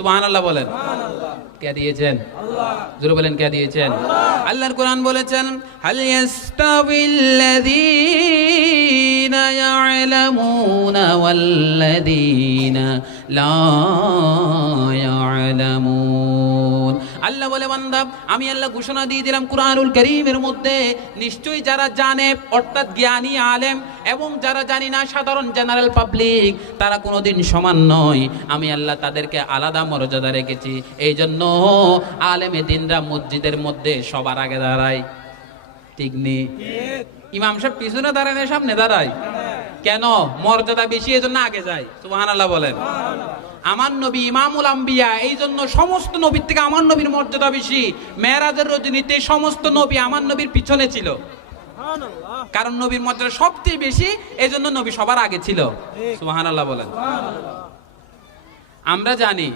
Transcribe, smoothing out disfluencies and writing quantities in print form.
সুবহানাল্লাহ বলেন। কে দিয়েছেন? আল্লাহ। জোরে বলেন কে দিয়েছেন? আল্লাহর কোরআন বলেছেন হাল ইয়াস্তাবিল্লাযীনা ইয়ালামুনা ওয়াল্লাযীনা লা ইয়ালামুন। আল্লাহ বলে বান্দা আমি আল্লাহ ঘোষণা দিয়ে দিলাম কুরআনুল কারীমের মধ্যে, নিশ্চয়ই যারা জানে অর্থাৎ জ্ঞানী আলেম এবং যারা জানি না সাধারণ জেনারেল পাবলিক তারা কোনোদিন সমান নয়। আমি আল্লাহ তাদেরকে আলাদা মর্যাদা রেখেছি। এই জন্য আলেমে দিনরা মসজিদের মধ্যে সবার আগে দাঁড়ায়, ঠিক নেই? ইমাম সাহেব পিছনে দাঁড়ায় না সামনে দাঁড়ায় কেন? মর্যাদা বেশি, এই জন্য আগে যায়। সুবহানাল্লাহ বলেন। আমার নবী ইমামুল আম্বিয়া, এই জন্য সমস্ত নবীর থেকে আমার নবীর মর্যাদা বেশি। মেরাজের রজনীতে সমস্ত নবী আমার নবীর পিছনে ছিল, কারণ নবীর মর্যাদা সবচেয়ে বেশি, এই জন্য নবী সবার আগে ছিল। সুবহানাল্লাহ বলেন। আমরা জানি